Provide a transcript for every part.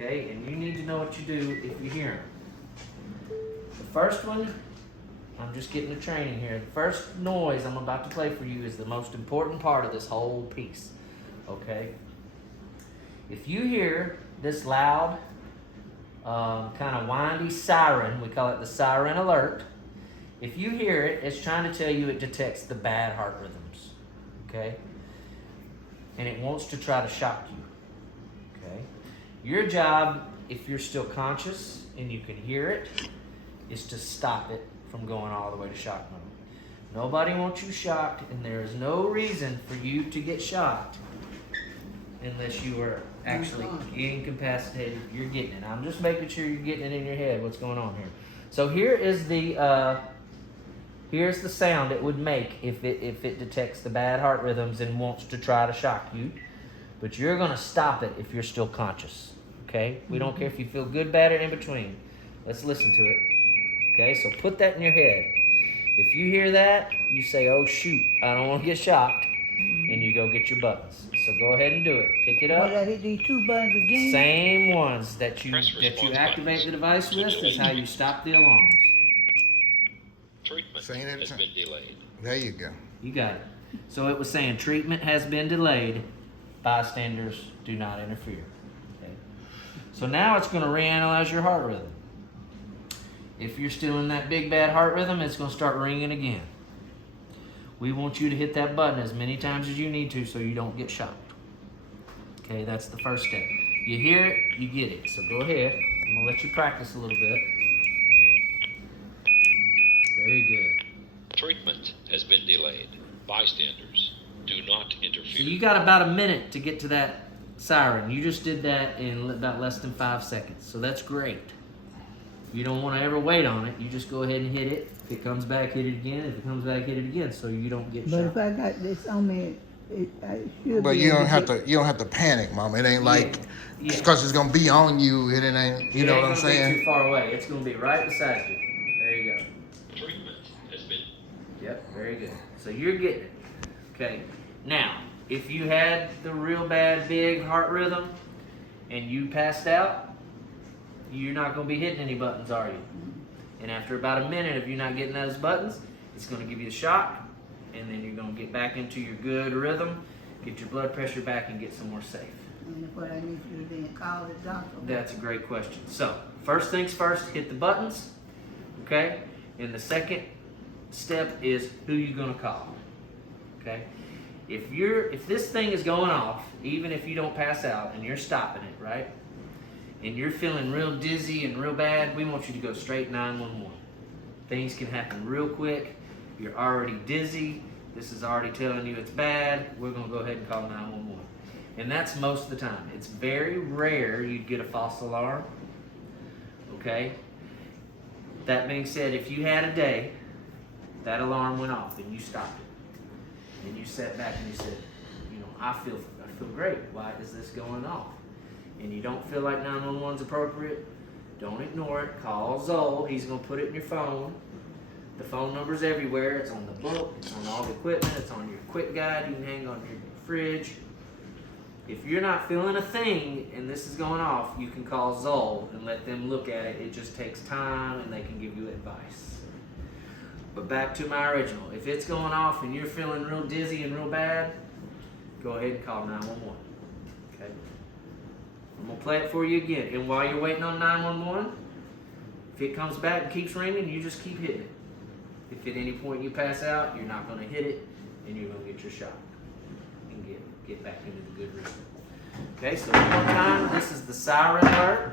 Okay, and you need to know what you do if you hear them. The first one, I'm just getting the training here. The first noise I'm about to play for you is the most important part of this whole piece. Okay? If you hear this loud, kind of windy siren, we call it the siren alert. If you hear it, it's trying to tell you it detects the bad heart rhythms. Okay? And it wants to try to shock you. Okay? Your job, if you're still conscious and you can hear it, is to stop it from going all the way to shock mode. Nobody wants you shocked, and there is no reason for you to get shocked unless you are actually incapacitated. You're getting it. I'm just making sure you're getting it in your head what's going on here. So here is the here's the sound it would make if it detects the bad heart rhythms and wants to try to shock you. But you're gonna stop it if you're still conscious. Okay? We don't care if you feel good, bad, or in between. Let's listen to it. Okay, so put that in your head. If you hear that, you say, oh shoot, I don't want to get shocked, and you go get your buttons. So go ahead and do it. Pick it up. Well, I hit these 2 buttons again. Same ones that you activate the device with is how you stop the alarms. Treatment has been delayed. There you go. You got it. So it was saying treatment has been delayed. Bystanders do not interfere. Okay. So now it's going to reanalyze your heart rhythm. If you're still in that big bad heart rhythm, it's going to start ringing again. We want you to hit that button as many times as you need to so you don't get shocked. Okay, that's the first step. You hear it, you get it. So go ahead. I'm going to let you practice a little bit. Very good. Treatment has been delayed. Bystanders do not So interfere. you got about a minute to get to that siren. You just did that in about less than 5 seconds. So that's great. You don't want to ever wait on it. You just go ahead and hit it. If it comes back, hit it again. If it comes back, hit it again, so you don't get But shot. if I got this on me, I should But be you able don't have get- to. You don't have to panic, Mom. It ain't like Yeah. because it's gonna be on you. It ain't. You It know ain't what I'm gonna be saying? too far away. It's gonna be right beside you. There you go. Treatment has been. Yep, very good. So you're getting it. Okay. Now, if you had the real bad big heart rhythm and you passed out, you're not gonna be hitting any buttons, are you? And after about a minute of you not getting those buttons, it's gonna give you the shock, and then you're gonna get back into your good rhythm, get your blood pressure back, and get somewhere safe. And if what I need you to do is call the doctor. That's a great question. So, first things first, hit the buttons, okay? And the second step is who you gonna call, okay? If this thing is going off, even if you don't pass out and you're stopping it, right? And you're feeling real dizzy and real bad, we want you to go straight 911. Things can happen real quick. You're already dizzy. This is already telling you it's bad. We're gonna go ahead and call 911. And that's most of the time. It's very rare you'd get a false alarm, okay? That being said, if you had a day, that alarm went off and you stopped it. And you sat back and you said, you know, I feel great. Why is this going off? And you don't feel like 911 is appropriate, don't ignore it. Call Zoll. He's going to put it in your phone. The phone number's everywhere. It's on the book. It's on all the equipment. It's on your quick guide you can hang on your fridge. If you're not feeling a thing and this is going off, you can call Zoll and let them look at it. It just takes time and they can give you advice. But back to my original. If it's going off and you're feeling real dizzy and real bad, go ahead and call 911. Okay? I'm going to play it for you again. And while you're waiting on 911, if it comes back and keeps ringing, you just keep hitting it. If at any point you pass out, you're not going to hit it, and you're going to get your shot and get back into the good rhythm. Okay, so one more time. This is the siren alert.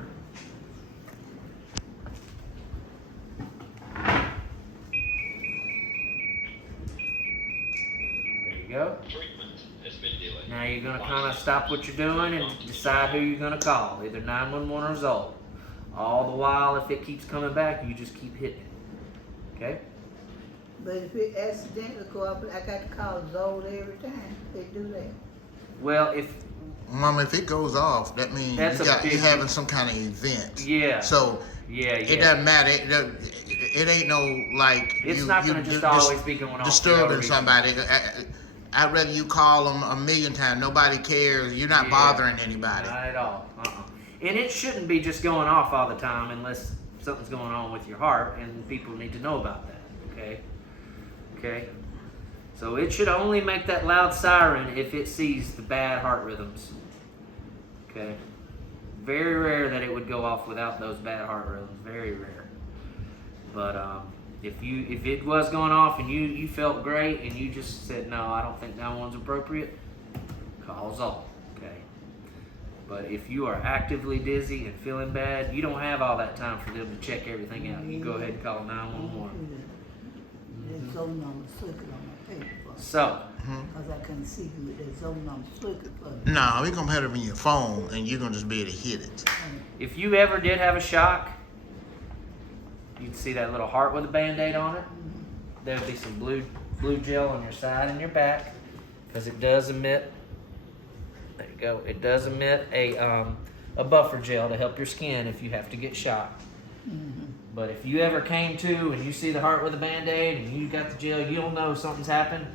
There you go. Treatment has been delayed. Now you're going to kind of stop what you're doing and decide who you're going to call, either 911 or Zoll. All the while, if it keeps coming back, you just keep hitting it. Okay? But if it accidentally go up, I got to call Zoll every time they do that. Well, if Mom, if it goes off, that means That's a big- you're having some kind of event. yeah, So it doesn't matter. It ain't no like It's not going to just always be going off. disturbing somebody. I'd rather you call them a million times. Nobody cares. You're not Yeah. bothering anybody. Not at all. And it shouldn't be just going off all the time unless something's going on with your heart, and people need to know about that. Okay. Okay. So it should only make that loud siren if it sees the bad heart rhythms. Okay. Very rare that it would go off without those bad heart rhythms. Very rare. But if it was going off and you felt great and you just said, no, I don't think that one's appropriate, call Zoll. Okay. But if you are actively dizzy and feeling bad, you don't have all that time for them to check everything out. You go ahead and call 911. That zone number circuit on my paper. So, Because I couldn't see you with that zone number circuit for me. No, we're gonna have it in your phone, and you're gonna just be able to hit it. if you ever did have a shock, you'd see that little heart with a Band-Aid on it. There would be some blue gel on your side and your back, because it does emit. There you go. It does emit a buffer gel to help your skin if you have to get shocked. But if you ever came to and you see the heart with a Band-Aid and you got the gel, you don't know something's happened.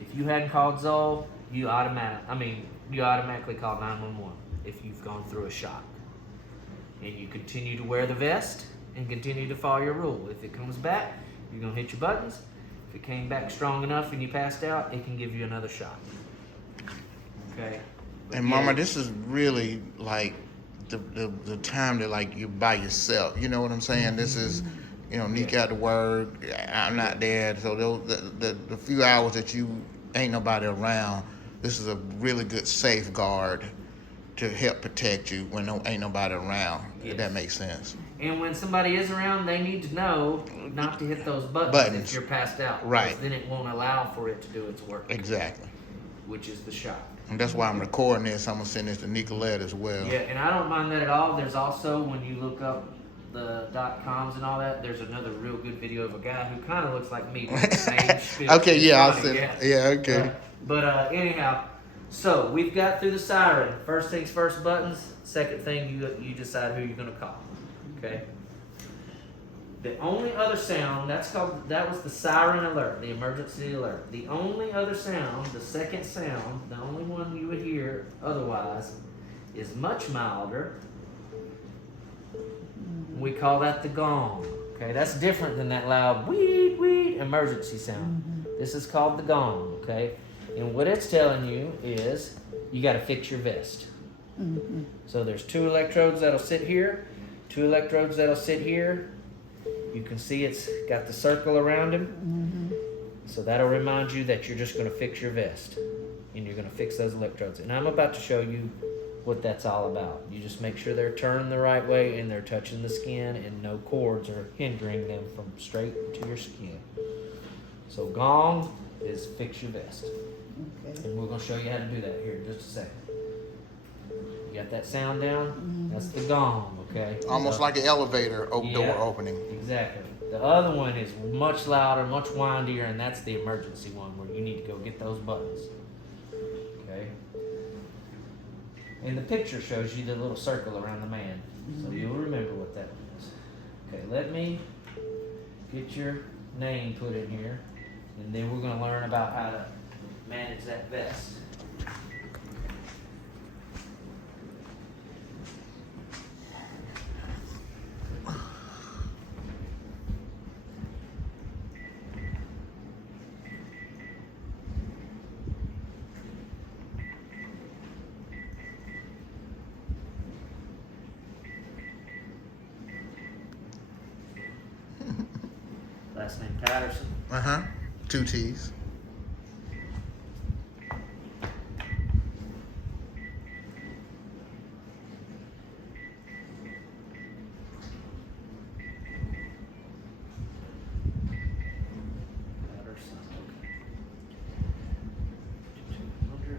If you hadn't called Zoll, you automatically call 911 if you've gone through a shock. And you continue to wear the vest and continue to follow your rule. If it comes back, you're gonna hit your buttons. If it came back strong enough and you passed out, it can give you another shot. Okay. But And Mama, this is really like the time that like you're by yourself. You know what I'm saying? This is, Nick out to work. I'm not there. So the few hours that you ain't nobody around, this is a really good safeguard to help protect you when ain't nobody around. Yes. If that makes sense. And when somebody is around, they need to know not to hit those buttons. If you're passed out. Right. Because then it won't allow for it to do its work. Exactly. Which is the shot. And that's why I'm recording this. I'm gonna send this to Nicolette as well. Yeah, and I don't mind that at all. There's also, when you look up the .coms and all that, there's another real good video of a guy who kind of looks like me. With the same spiel. Okay, yeah, I'll Funny, send it. Yeah, okay. But anyhow, so we've got through the siren. First things first buttons. Second thing, you decide who you're going to call. Okay? The only other sound, that was the siren alert, the emergency alert. The only other sound, the second sound, the only one you would hear otherwise, is much milder. We call that the gong. Okay, that's different than that loud weed weed emergency sound. This is called the gong. Okay, and what it's telling you is you got to fix your vest. So there's 2 electrodes that'll sit here, 2 electrodes that'll sit here. You can see it's got the circle around him. So that'll remind you that you're just going to fix your vest. And you're going to fix those electrodes. And I'm about to show you what that's all about. You just make sure they're turned the right way and they're touching the skin and no cords are hindering them from straight to your skin. So gong is fix your vest. Okay. And we're going to show you how to do that here in just a second. You got that sound down? That's the gong, okay? Almost like an elevator door Yeah. opening. Exactly. The other one is much louder, much windier, and that's the emergency one where you need to go get those buttons. Okay? And the picture shows you the little circle around the man. So you'll remember what that is. Okay, let me get your name put in here, and then we're going to learn about how to manage that vest. Last name Patterson. 2 T's. Patterson. Okay. 200.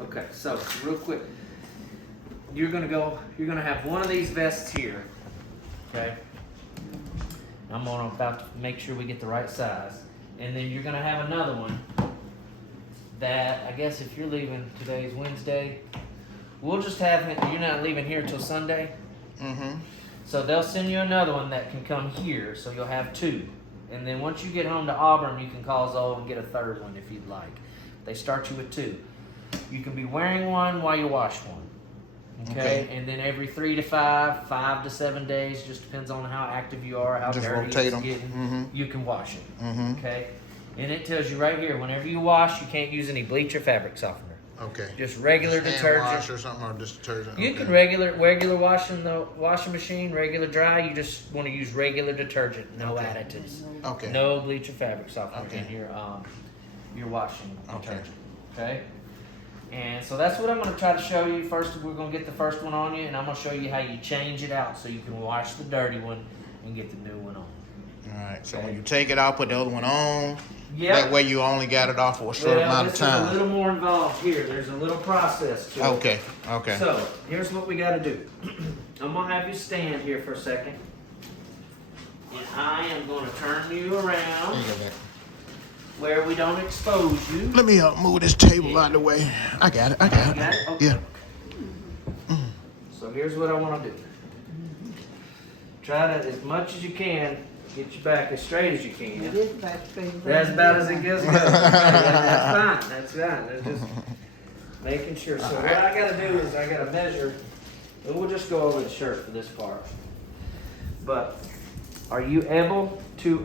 Okay, so real quick, you're gonna have one of these vests here, okay? I'm about to make sure we get the right size. And then you're gonna have another one that, I guess if you're leaving, today's Wednesday, we'll just have it, you're not leaving here until Sunday. Mm-hmm. So they'll send you another one that can come here, so you'll have two. And then once you get home to Auburn, you can call Zoll and get a third one if you'd like. They start you with two. You can be wearing one while you wash one. Okay? And then every 3 to 5, 5 to 7 days, just depends on how active you are, how Just dirty rotate it's them. getting, Mm-hmm. you can wash it. Mm-hmm. Okay? And it tells you right here, whenever you wash, you can't use any bleach or fabric softener. Okay. Just regular Hand detergent. wash or something, or just detergent. You okay. can regular wash in the washing machine, regular dry. You just want to use regular detergent, no Okay. additives, Okay. no bleach or fabric softener Okay. in your washing Okay. detergent. Okay. And so that's what I'm going to try to show you. First, we're going to get the first one on you, and I'm going to show you how you change it out so you can wash the dirty one and get the new one on. All right. So when you take it out, put the other one on. Yeah. That way you only got it off for a short amount of This is a time. little more involved here. There's a little process to it. Okay. Okay. So, here's what we gotta do. I'm gonna have you stand here for a second. And I am gonna turn you around where we don't expose you. Let me move this table out of the way. I got it. I got You it. got it? Okay. Yeah. So here's what I wanna do. Try to, as much as you can, get your back as straight as you can. It is about straight. That's about as it goes. That's fine, that's fine. That's just making sure. So what I gotta do is I gotta measure, and we'll just go over the shirt for this part. But are you able to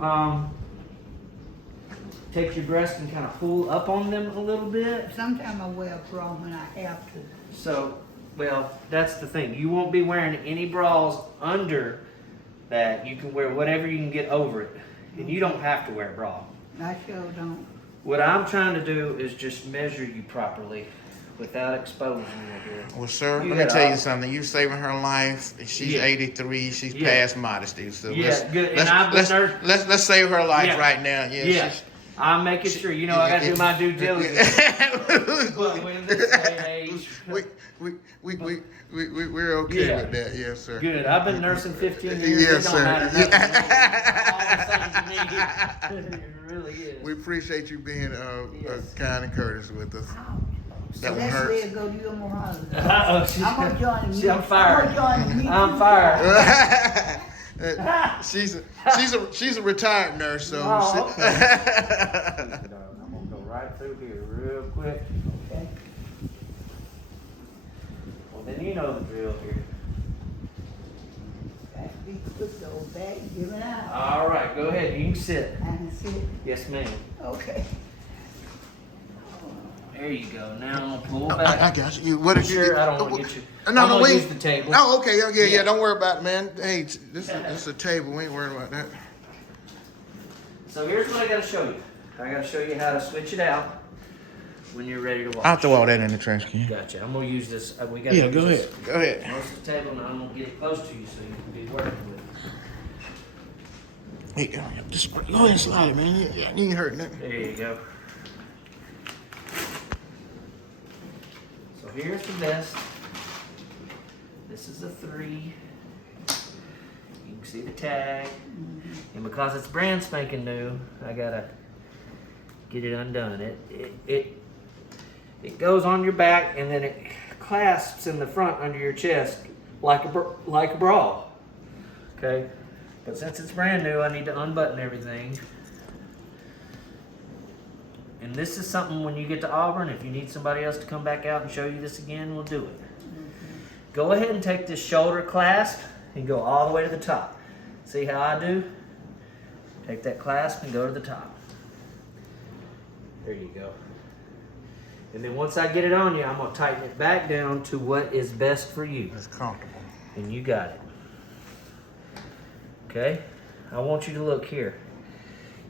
take your breast and kind of pull up on them a little bit? Sometimes I wear a bra when I have to. So, well, that's the thing. You won't be wearing any bras under that. You can wear whatever you can get over it. And you don't have to wear a bra. I sure don't. What I'm trying to do is just measure you properly without exposing you here. Well, sir, You let me got tell you all- something. You saving her life. She's Yeah. 83. She's Yeah. past modesty. So Yeah, good. And I've been let's save her life Yeah. right now. Yeah. Yeah, she's- I'm making sure. You know, I got to do my due diligence. But with this day and age, we're okay Yeah. with that. Yes, sir. good. I've been nursing 15 years. Yes, It don't sir. matter nothing. All the same to me. It really is. We appreciate you being Yes. kind and courteous with us. That So one let's hurts. let go to your Mohammed. Uh-oh, she's- I'm gonna join the See, I'm meeting. fired. I'm gonna join the meeting. I'm fired. she's a retired nurse, so Oh, okay. I'm gonna go right through here real quick. Okay. Well, then you know the drill here. Back, be quick though, back, give it out. All right, go ahead. You can sit. I can see it. Yes, ma'am. Okay. There you go. Now I'm gonna pull I back. got you. What did Sure, you? I don't want to get you. No, I'm no, gonna wait. use the table. Oh, okay. Oh, yeah, Yeah. yeah. Don't worry about it, man. Hey, this is a table. We ain't worried about that. So here's what I gotta show you. I gotta show you how to switch it out when you're ready to wash. I'll throw all that in the trash can. Gotcha. I'm gonna use this. We gotta Yeah, use go this ahead. Go ahead. Most of the table now. I'm gonna get it close to you so you can be working with it. Hey, just go ahead and slide it, man. You ain't hurting nothing. There you go. So here's the vest. This is a 3. You can see the tag. And because it's brand spanking new, I gotta get it undone. It goes on your back and then it clasps in the front under your chest like a bra. Okay? But since it's brand new, I need to unbutton everything. And this is something when you get to Auburn, if you need somebody else to come back out and show you this again, we'll do it. Go ahead and take this shoulder clasp and go all the way to the top. See how I do? Take that clasp and go to the top. There you go. And then once I get it on you, I'm gonna tighten it back down to what is best for you. It's comfortable. And you got it. Okay? I want you to look here.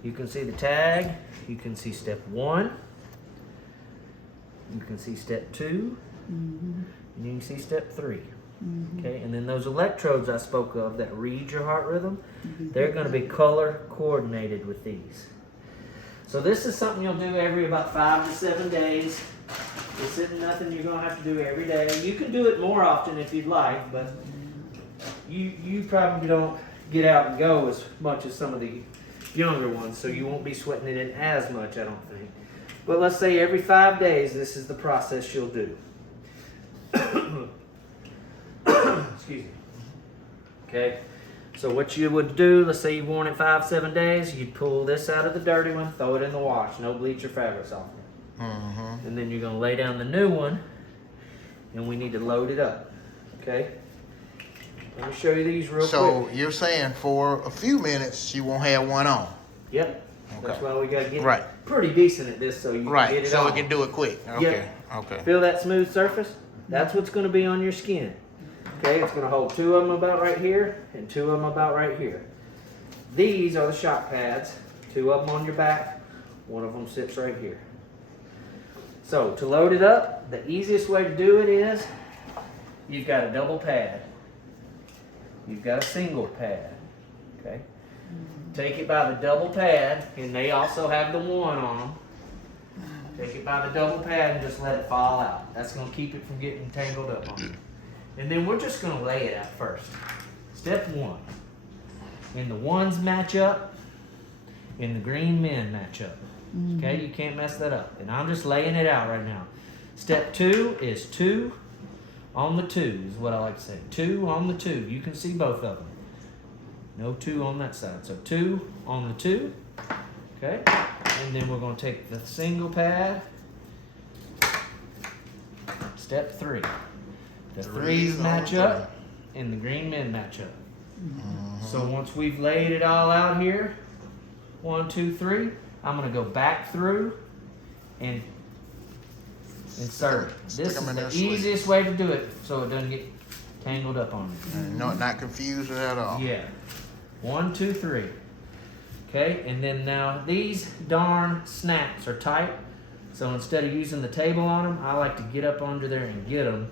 You can see the tag. You can see step 1. You can see step 2. And you can see step 3. Okay? And then those electrodes I spoke of that read your heart rhythm, they're going to be color coordinated with these. So this is something you'll do every about 5 to 7 days. This isn't nothing you're gonna have to do every day. You can do it more often if you'd like, but you probably don't get out and go as much as some of the younger ones, so you won't be sweating it in as much, I don't think. But let's say every 5 days, this is the process you'll do. Excuse me. Okay, so what you would do, let's say you've worn it 5-7 days, you'd pull this out of the dirty one, throw it in the wash, no bleach or fabric softener. And then you're gonna lay down the new one, and we need to load it up. Okay, let me show you these real So quick. you're saying for a few minutes she won't have one on. Yep, that's Okay. why we gotta get Right. pretty decent at this, so you can get Right, it so on. we can do it quick. Okay, okay. Feel that smooth surface? That's what's gonna be on your skin. Okay, it's gonna hold 2 of them about right here and 2 of them about right here. These are the shock pads, 2 of them on your back, 1 of them sits right here. So to load it up, the easiest way to do it is, you've got a double pad. You've got a single pad, okay? Take it by the double pad, and they also have the 1 on them. Take it by the double pad and just let it fall out. That's gonna keep it from getting tangled up on you. And then we're just gonna lay it out first. Step 1. And the ones match up, and the green men match up. Okay, you can't mess that up. And I'm just laying it out right now. Step 2 is 2 on the 2 is what I like to say. 2 on the 2. You can see both of them. No 2 on that side. So 2 on the 2. Okay, and then we're going to take the single pad. Step 3. The 3s match up, and the green men match up. So once we've laid it all out here, 1, 2, 3, I'm going to go back through and insert. Stick This 'em is in the their sleeve. easiest way to do it so it doesn't get tangled up on you. No, not confused at all. Yeah. 1, 2, 3. Okay, and then now these darn snaps are tight. So instead of using the table on them, I like to get up under there and get them.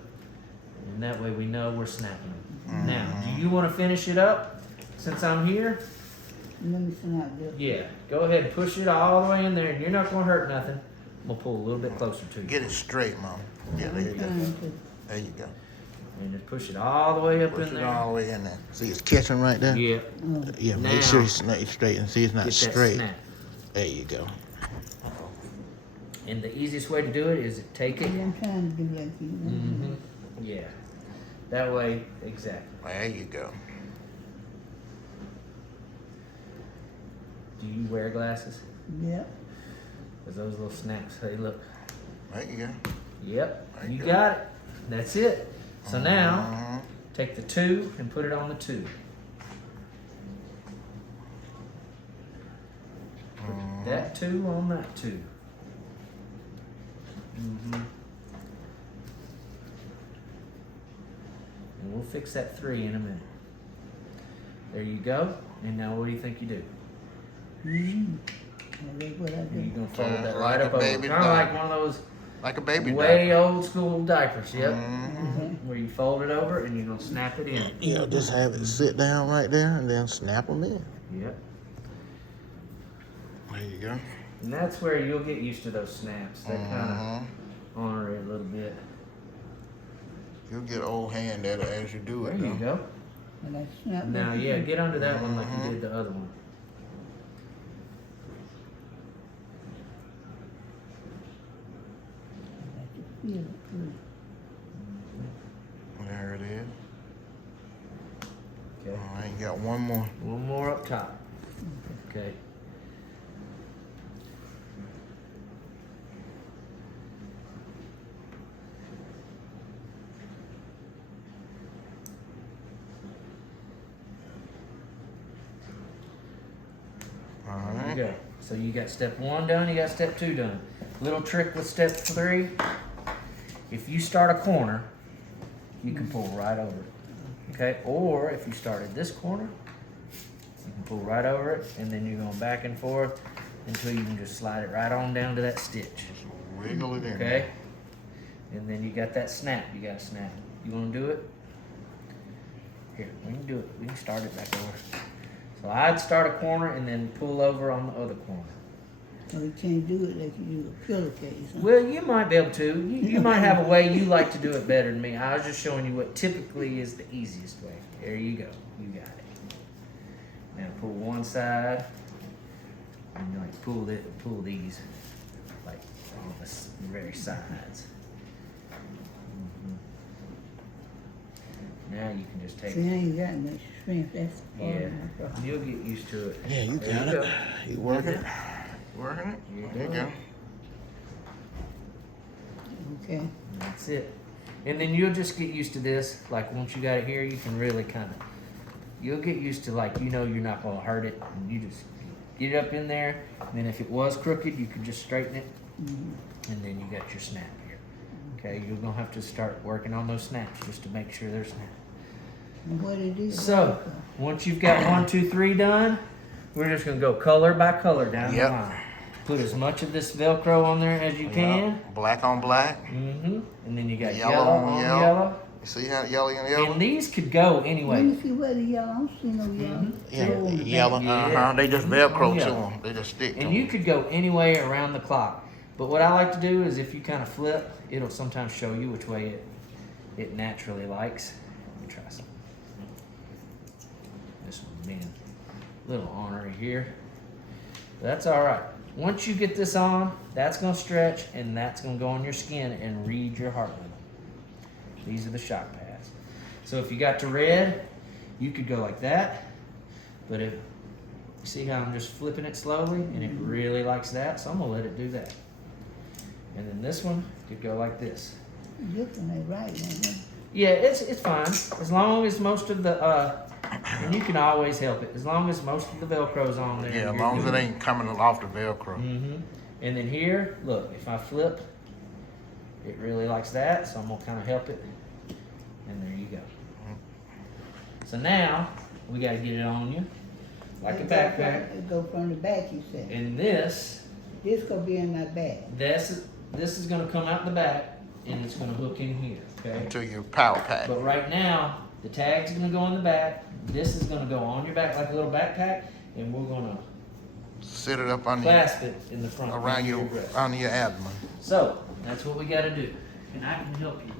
And that way we know we're snapping them. Now, do you want to finish it up since I'm here? Let me snap this. Yeah. Go ahead and push it all the way in there, and you're not going to hurt nothing. I'm going to pull a little bit closer to you. Get it straight, Mom. Yeah, there you go. Trying to- There you go. And just push it all the way up Push in it there. all the way in there. See, it's catching right there? Yeah. Yeah, Now, make sure it's not straight and see it's not Get that straight. snap. There you go. And the easiest way to do it is to take it. I'm trying to give that to you. Mm-hmm. Yeah. That way, exactly. There you go. Do you wear glasses? Yep. Because those little snaps, they look. There you go. Yep. There You you go. got it. That's it. So now, Mhm. take the 2 and put it on the 2. Put that 2 on that 2. Mm-hmm. And we'll fix that 3 in a minute. There you go. And now what do you think you do? That's what I You're do. gonna fold that Like right a up over. baby Kind of like diaper. one of those Like a baby way diaper. old school diapers. Yep. Mhm. Where you fold it over and you're gonna snap it in. Yeah, just have it sit down right there and then snap them in. Yep. There you go. And that's where you'll get used to those snaps. They kind Mhm. of honor it a little bit. You'll get old hand at it as you do There it. you though. go. And I snap Now, that yeah, to get under that one like you did the other one. feel it too. There it is. Okay. All right, you got one more. One more up top. Okay. All There you right. go. So you got step 1 done, you got step 2 done. Little trick with step 3. If you start a corner, you can pull right over it. Okay? Or if you started this corner, you can pull right over it, and then you're going back and forth until you can just slide it right on down to that stitch. Just wiggle it in. Okay? And then you got that snap. You got to snap. You want to do it? Here, we can do it. We can start it back over. So I'd start a corner and then pull over on the other corner. Oh, you can't do it like you do a pillowcase, huh? Well, you might be able to. You might have a way you like to do it better than me. I was just showing you what typically is the easiest way. There you go. You got it. Now pull one side, and like pull these like on the very sides. Now you can just take See, I ain't got much strength, that's part yeah, of my problem. you'll get used to it. Yeah, you There got you it. go. You working it? Working it? There you go. Okay, That's it. And then you'll just get used to this. Like once you got it here, you can really kind of, you'll get used to like, you know, you're not going to hurt it. And you just get it up in there. And then if it was crooked, you could just straighten it. And then you got your snap here. Okay, you're going to have to start working on those snaps just to make sure they're snapped. and what it is? So, once you've got 1, 2, 3 done, we're just going to go color by color down Yep. the line. Put as much of this Velcro on there as you can. Yep. Black on black. Mm-hmm. And then you got Yellow yellow on on yellow. yellow. You see how yellow and yellow? And these could go Let anyway. me see where the yellow, I don't see no yellow. Yeah, Oh, on the yellow. back. Yeah. They just Velcro to Yeah. them. They just stick to And them. you could go any way around the clock. But what I like to do is if you kind of flip, it'll sometimes show you which way it naturally likes. Let me try some. This one being a little ornery here. But that's all right. Once you get this on, that's going to stretch and that's going to go on your skin and read your heart rhythm. These are the shock pads. So if you got to red, you could go like that. But if you see how I'm just flipping it slowly and it really likes that, so I'm going to let it do that. And then this one could go like this. Looking at right, ain't Yeah, it's fine. As long as most of the, and you can always help it. As long as most of the Velcro's on there. Yeah, as long as it ain't coming off the Velcro. Mm-hmm. And then here, look, if I flip, it really likes that, so I'm gonna kind of help it. And there you go. So now, we gotta get it on you, like a backpack. It go from the back, you said. And this Gonna be in my back. this is gonna come out the back, and it's gonna hook in here, okay? To your power pack. But right now, the tag's gonna go in the back. This is gonna go on your back like a little backpack, and we're gonna Sit it up under clasp it in the front around under your breast. under your abdomen. So that's what we gotta do, and I can help you.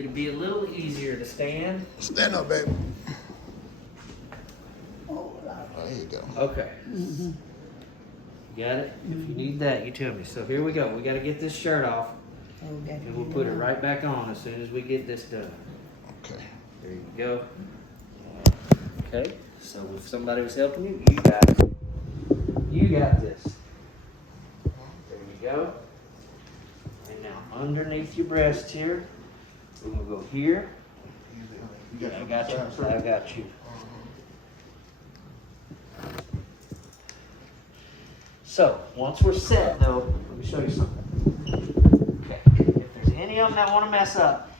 It'll be a little easier to stand. Stand up, baby. Oh, Lord. Oh, there you go. Okay. Mm-hmm. Got it? If you need that, you tell me. So here we go. We gotta get this shirt off, Oh, got and we'll put it right back on as soon as we get this done. Okay. There you go. Okay, so if somebody was helping you, you got it. You got this. There you go. And now underneath your breast here, we're gonna go here. I got you. I got you. So once we're set, though, let me show you something. Okay, if there's any of them that want to mess up,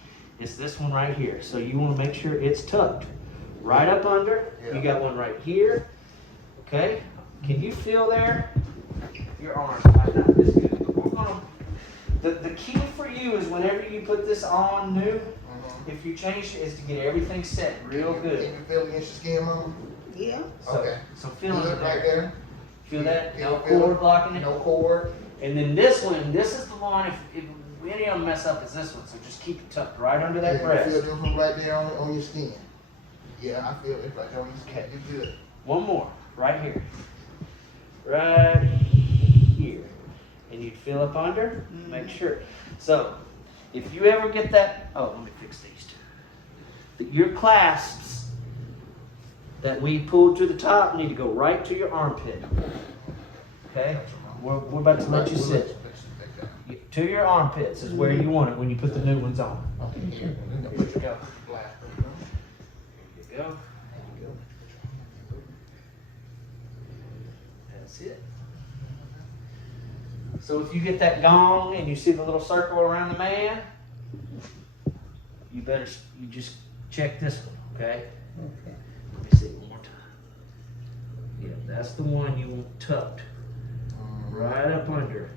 it's this one right here. So you want to make sure it's tucked right up under. You got one right here. Okay, can you feel there? Your arms might not this good. We're gonna. The key for you is whenever you put this on new, if you change it, is to get everything set real good. Can you feel against your skin, mama? Yeah. So, Okay. So feel Feel it it right there. Feel that? Feel No it, feel cord it. blocking it. No cord. And then this one, this is the one, if any of them mess up, is this one. So just keep it tucked right under that Yeah, you breast. feel this one right there on your skin. Yeah, I feel it right there on your skin. Okay. You're good. One more, right here. Right here. And you'd feel up under, make sure. So, if you ever get that, oh, let me fix these two. Your clasps that we pulled to the top need to go right to your armpit. Okay? We're about to let you sit. To your armpits is where you want it when you put the new ones on. Okay, here. There you go. There you go. That's it. So if you get that gong and you see the little circle around the man, you just check this one, okay? Okay. Let me see it one more time. Yeah, that's the one you want tucked right up under.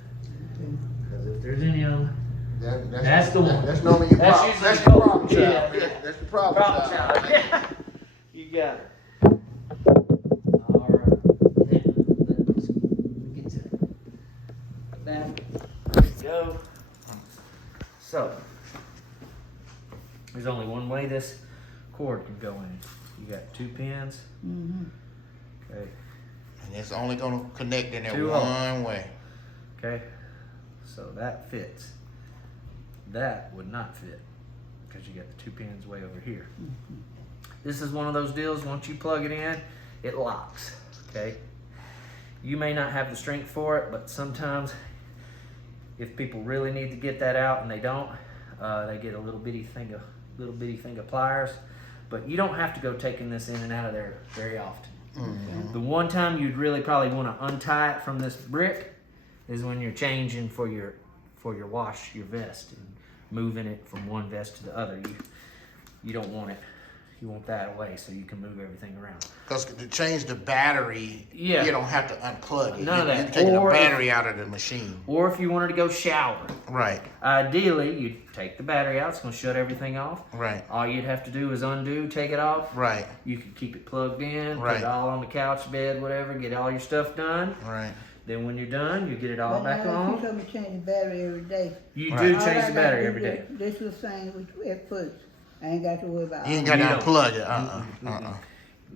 Because if there's any of them, That's the one. That's normally your That's problem. usually That's your the problem goal. child. Yeah. That's the problem problem child. child. You got it. All right. Now, let me get to way this cord can go in. You got 2 pins. Okay. And it's only gonna connect in there 2 holes. one way. Okay. So that fits. That would not fit because you got the 2 pins way over here. This is one of those deals, once you plug it in, it locks. Okay. You may not have the strength for it, but sometimes if people really need to get that out and they don't, they get a little bitty thing of pliers. But you don't have to go taking this in and out of there very often. The one time you'd really probably want to untie it from this brick is when you're changing for your wash, your vest, and moving it from one vest to the other. You don't want it. You want that away so you can move everything around. Because to change the battery, Yeah. you don't have to unplug it. None of that. You're taking the Or if- battery out of the machine. Or if you wanted to go shower, Right, ideally you'd take the battery out. It's going to shut everything off. right, All you'd have to do is undo, take it off. right, You could keep it plugged in, put Right. it all on the couch, bed, whatever, get all your stuff done. right. Then when you're done, you get it all But back now, if you on. told me to change the battery every day. You Right. do all I change the gotta battery do every day. This little thing at first. I ain't got to worry about You ain't all got You to don't. unplug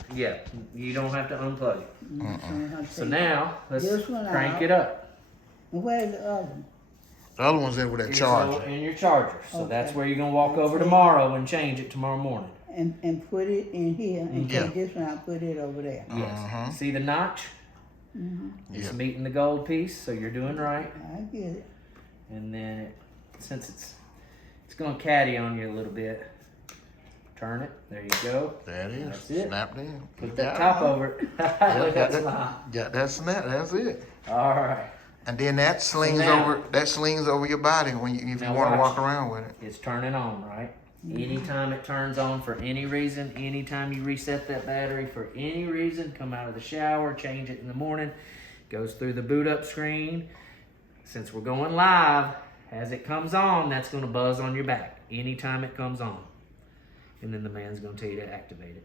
it. Yeah, you don't have to unplug it. that. So now, let's This one crank out. it up. And where's the other one? The other one's in with that It's charger. in your charger. So that's Okay. where you're going to walk over tomorrow and change it tomorrow morning. And put it in here and Yeah. take this one out, put it over there. Yes. See the notch? It's Yeah. meeting the gold piece, so you're doing right. I get it. And then since it's going to caddy on you a little bit, turn it. There you go. There it is. That's it. Snapped in. Put You that got top it. over it. Look Got at that that, smile. got that snap. That's it. All right. And then that slings now- over. That slings over your body when if you Now want to watch. walk around with it. It's turning on, right? Anytime it turns on for any reason, anytime you reset that battery for any reason, come out of the shower, change it in the morning, goes through the boot up screen. Since we're going live, as it comes on, that's going to buzz on your back anytime it comes on. And then the man's going to tell you to activate it.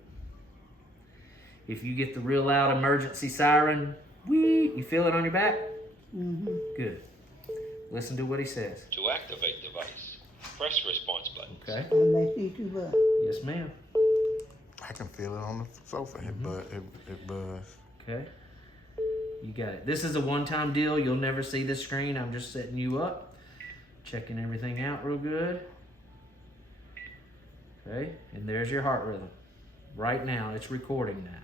If you get the real loud emergency siren, wee, you feel it on your back? Good. Listen to what he says. To activate device, press response buttons. Okay? I'll make these 2 bucks. Yes, ma'am. I can feel it on the sofa. It buzz. Okay. You got it. This is a one-time deal. You'll never see this screen. I'm just setting you up, checking everything out real good. Okay, and there's your heart rhythm. Right now, it's recording that.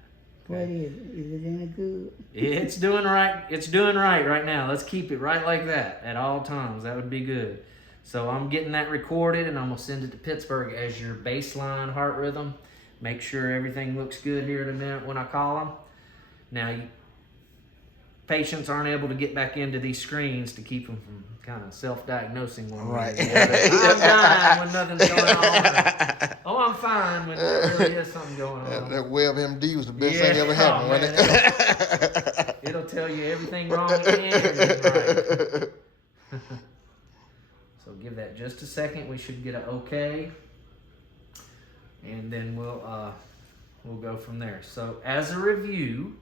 What is it? Is it any good? It's doing right. It's doing right now. Let's keep it right like that at all times. That would be good. So I'm getting that recorded, and I'm gonna send it to Pittsburgh as your baseline heart rhythm. Make sure everything looks good here in a minute when I call them. Now, patients aren't able to get back into these screens to keep them from kind of self-diagnosing one way or Right. the other. I'm dying when nothing's going on. Oh, I'm fine when there really is something going on. That WebMD was the best Yeah. thing ever happened, Oh, wasn't man, it? It'll tell you everything wrong and everything right. So give that just a second. We should get an okay, and then we'll go from there. So as a review,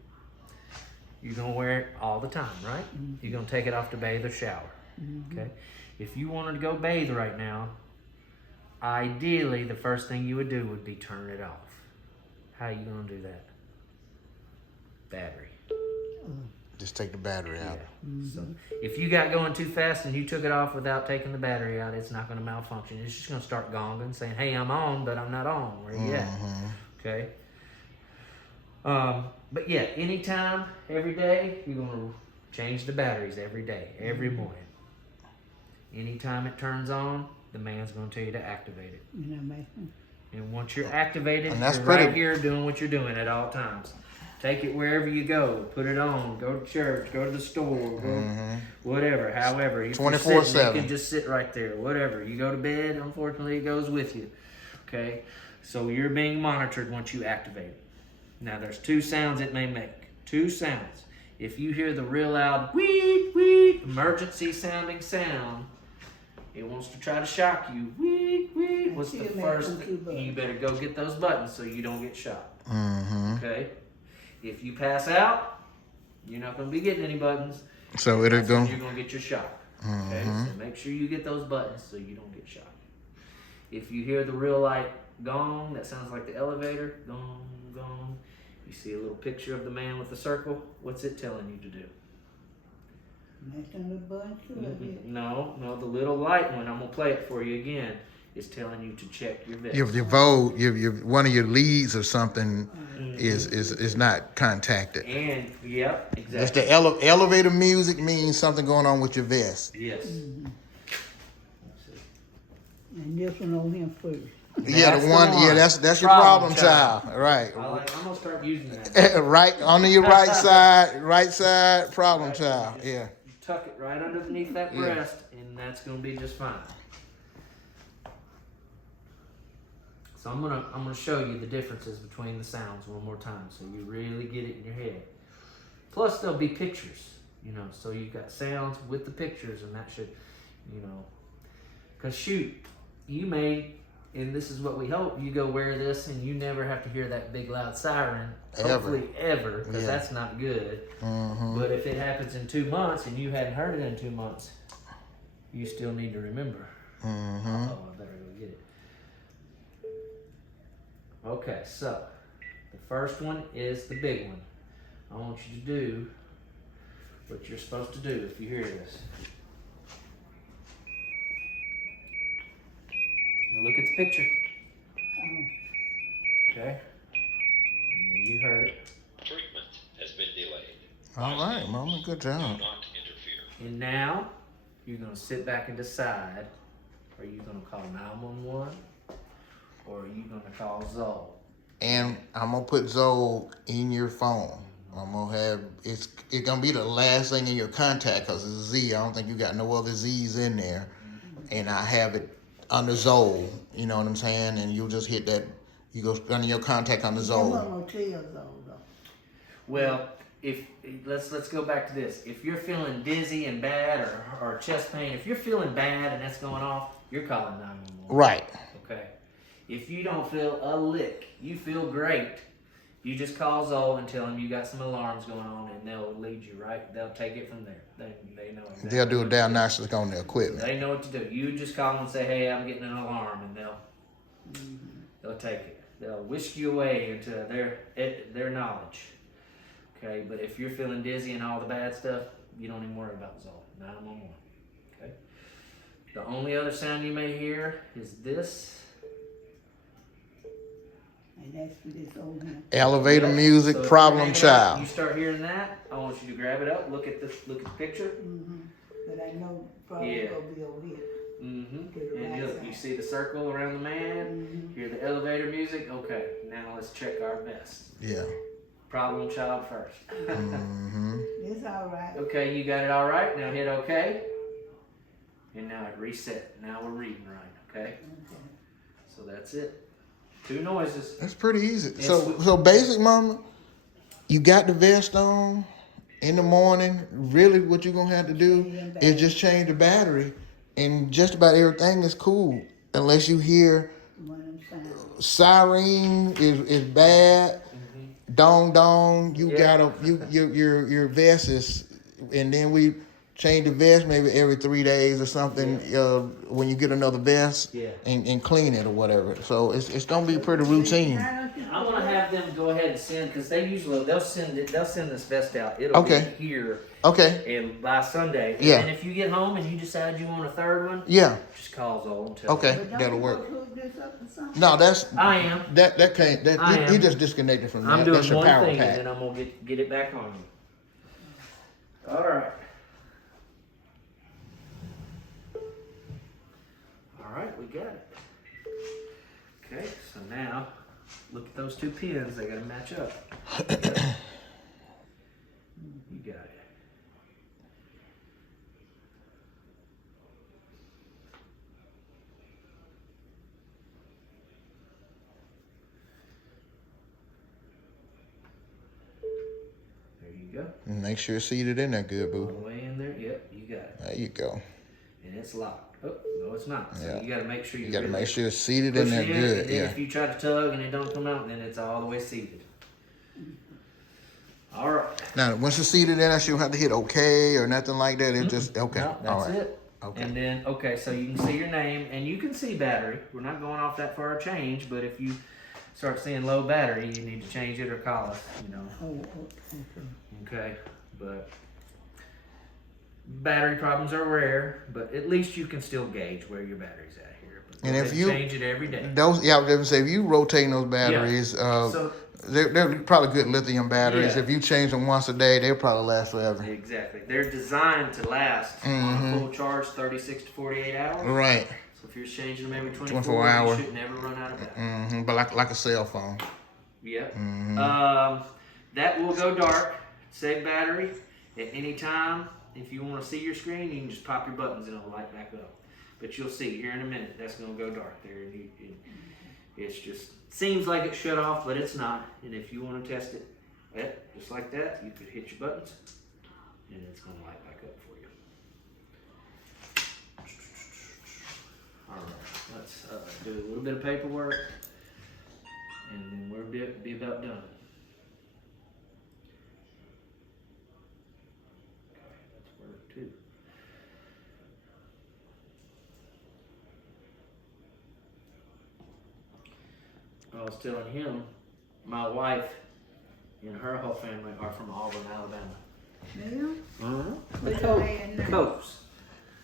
you're gonna wear it all the time, right? You're gonna take it off to bathe or shower. Okay. If you wanted to go bathe right now, ideally the first thing you would do would be turn it off. How you gonna do that? Battery. Just take the battery out. So if you got going too fast and you took it off without taking the battery out, it's not going to malfunction. It's just going to start gonging, saying, "Hey, I'm on, but I'm not on. Where you at?" Okay. But yeah, anytime, every day, you're going to change the batteries every day, every morning. Anytime it turns on, the man's going to tell you to activate it. You know, making. And once you're activated, And that's you're pretty- right here doing what you're doing at all times. Take it wherever you go. Put it on. Go to church. Go to the store. Go whatever. However, if you're sitting, 24/7. you can just sit right there. Whatever. You go to bed. Unfortunately, it goes with you. Okay. So you're being monitored once you activate it. Now there's 2 sounds it may make. 2 sounds. If you hear the real loud "weet weet" emergency sounding sound, it wants to try to shock you. "Weet weet." What's the See, it makes first them thing? too bad. You better go get those buttons so you don't get shot. Mm-hmm. Okay? If you pass out, you're not going to be getting any buttons. So it'll That's go. when you're going to get your shock. Okay? So make sure you get those buttons so you don't get shot. If you hear the real light gong, that sounds like the elevator. Gong, gong. You see a little picture of the man with the circle. What's it telling you to do? Messing with buttons too, I guess. No, the little light one. I'm gonna play it for you again. Is telling you to check your vest. Your one of your leads or something is not contacted. And yep, Just exactly. the elevator music means something going on with your vest. Yes. And this one on him first. Yeah, That's the the one. one. Yeah, that's your Problem problem child. Right. I'm gonna start using that. Right on your right side, problem child. Just Yeah. Tuck it right underneath that Yeah. breast, and that's gonna be just fine. So I'm gonna show you the differences between the sounds one more time, so you really get it in your head. Plus, there'll be pictures, so you've got sounds with the pictures, and that should, cause shoot, you may, and this is what we hope, you go wear this and you never have to hear that big loud siren, hopefully ever, cause Yeah. that's not good. Mm-hmm. But if it happens in 2 months and you hadn't heard it in 2 months, you still need to remember. Mm-hmm. Oh, I better go get it. Okay, so the first one is the big one. I want you to do what you're supposed to do if you hear this. Now look at the picture. Oh, Okay? And then you heard it. Treatment has been delayed. All right, Mama. Good Do job. not interfere. And now you're going to sit back and decide, are you going to call 911 or are you going to call Zoe? And I'm gonna put Zoe in your phone. I'm gonna have it's gonna be the last thing in your contact because it's Z. I don't think you got no other Z's in there. And I have it under Zoe. You know what I'm saying? And you'll just hit that. You go under your contact under them Zoe. one motels though. Well, if let's go back to this. If you're feeling dizzy and bad or chest pain, if you're feeling bad and that's going off, you're calling 911. Right. Okay. If you don't feel a lick, you feel great, you just call Zoe and tell them you got some alarms going on, and they'll lead you right. They'll take it from there. They know exactly. They'll do a what to diagnostic on the equipment. They know what to do. You just call them and say, "Hey, I'm getting an alarm," and they'll take it. They'll whisk you away into their knowledge. Okay, but if you're feeling dizzy and all the bad stuff, you don't even worry about Zoe. 911. Okay. The only other sound you may hear is this. And that's for this old man. Elevator Yeah. music, So if you're problem hanging out, child. You start hearing that, I want you to grab it up, look at the picture. But I know probably Yeah. gonna be over here. Mm-hmm. And look, you see the circle around the man, hear the elevator music. Okay, now let's check our vest. Yeah. Problem child first. Mm-hmm. It's all right. Okay, you got it all right. Now hit OK. And now it reset. Now we're reading right. Okay. So that's it. 2 noises. That's pretty easy. Yes. So basic, Mama, you got the vest on in the morning. Really, what you're gonna have to do is just change the battery, and just about everything is cool unless you hear One of them sounds. siren is bad. Dong dong. You Yeah. gotta your vest is, and then we change the vest maybe every 3 days or something. When you get another vest, Yeah. and clean it or whatever. So it's gonna be pretty routine. I'm gonna have them go ahead and send because they'll send this vest out. It'll Okay. be here Okay. and by Sunday. And Yeah. then if you get home and you decide you want a third one, Yeah. just call Zoe and tell Okay. her. But don't That'll you work. hook this up or something? No, that's I am. that can't. That I you am. just disconnected from that. I'm doing That's your one power thing pack. and then I'm gonna get it back on you. All right. All right, we got it. Okay, so now look at those 2 pins. They gotta match up. You got it. There you go. Make sure it's seated in there good, All the boo. way in there. Yep, you got it. There you go. And it's locked. Oh, no, it's not. So Yeah. you gotta make sure You you got to really make sure it's seated in push there it good. and then Yeah. if you try to tug and it don't come out, then it's all the way seated. All right. Now, once it's seated in, I shouldn't have to hit OK or nothing like that. It just okay. No, All that's right. it. Okay. And then, okay, so you can see your name and you can see battery. We're not going off that for a change, but if you start seeing low battery, you need to change it or call us, you know. Oh, okay. Okay, but battery problems are rare, but at least you can still gauge where your battery's at here. But go And if ahead you- change it every day. Those, yeah, I was gonna say, if you rotating those batteries, So they're probably good lithium batteries. Yeah. If you change them once a day, they'll probably last forever. exactly, they're designed to last on Mhm. a full charge 36 to 48 hours. Right. So if you're changing them every 24 24 hours. you should never run out of battery. But like a cell phone. Yep. Mhm. That will go dark. Save battery at any time. If you want to see your screen, you can just pop your buttons and it'll light back up. But you'll see here in a minute that's going to go dark there. And it's just seems like it shut off, but it's not. And if you want to test it, just like that, you could hit your buttons and it's going to light back up for you. All right, let's do a little bit of paperwork, and then we'll be about done. Okay, that's work too. I was telling him, my wife and her whole family are from Auburn, Alabama. Yeah? Uh-huh. Where you at now? Copes.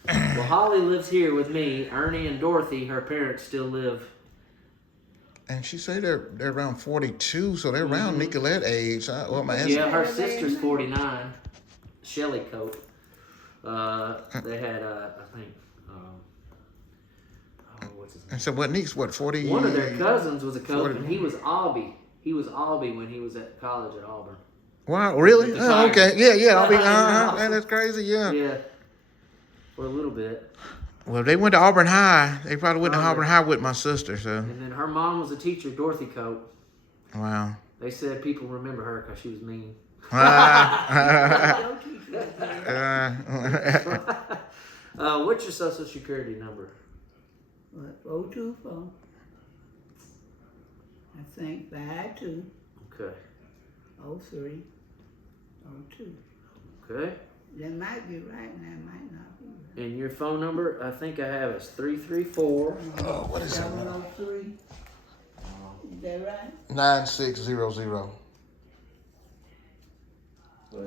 Well, Holly lives here with me. Ernie and Dorothy, her parents, still live. And she say they're around 42, so they're around Nicolette age. Well, my Yeah, her Where they sister's now? 49. Shelley Cope. They had, I think, what's his name? And so what? Nick's what? 40. One of their cousins was a Cope, 40. and he was Albee. He was Albee when he was at college at Auburn. Wow, really? The Oh, okay. Tigers. Yeah. I'll be. Yeah. Man, that's crazy. Yeah. Yeah, for a little bit. Well, they went to Auburn High. They probably went to Oh, Auburn yeah. High with my sister. So And then her mom was a teacher, Dorothy Cope. wow. They said people remember her because she was mean. Your teacher was there. What's your social security number? What, 024? I think 52, Okay. 03, 02. Okay. That might be right and that might not be right. And your phone number, I think I have is 334. Oh, what is that? 703? Is that right? 9600.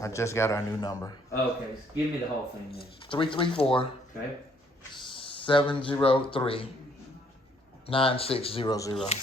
I just got our new number. Okay, give me the whole thing then. 334 Okay. 703 9600.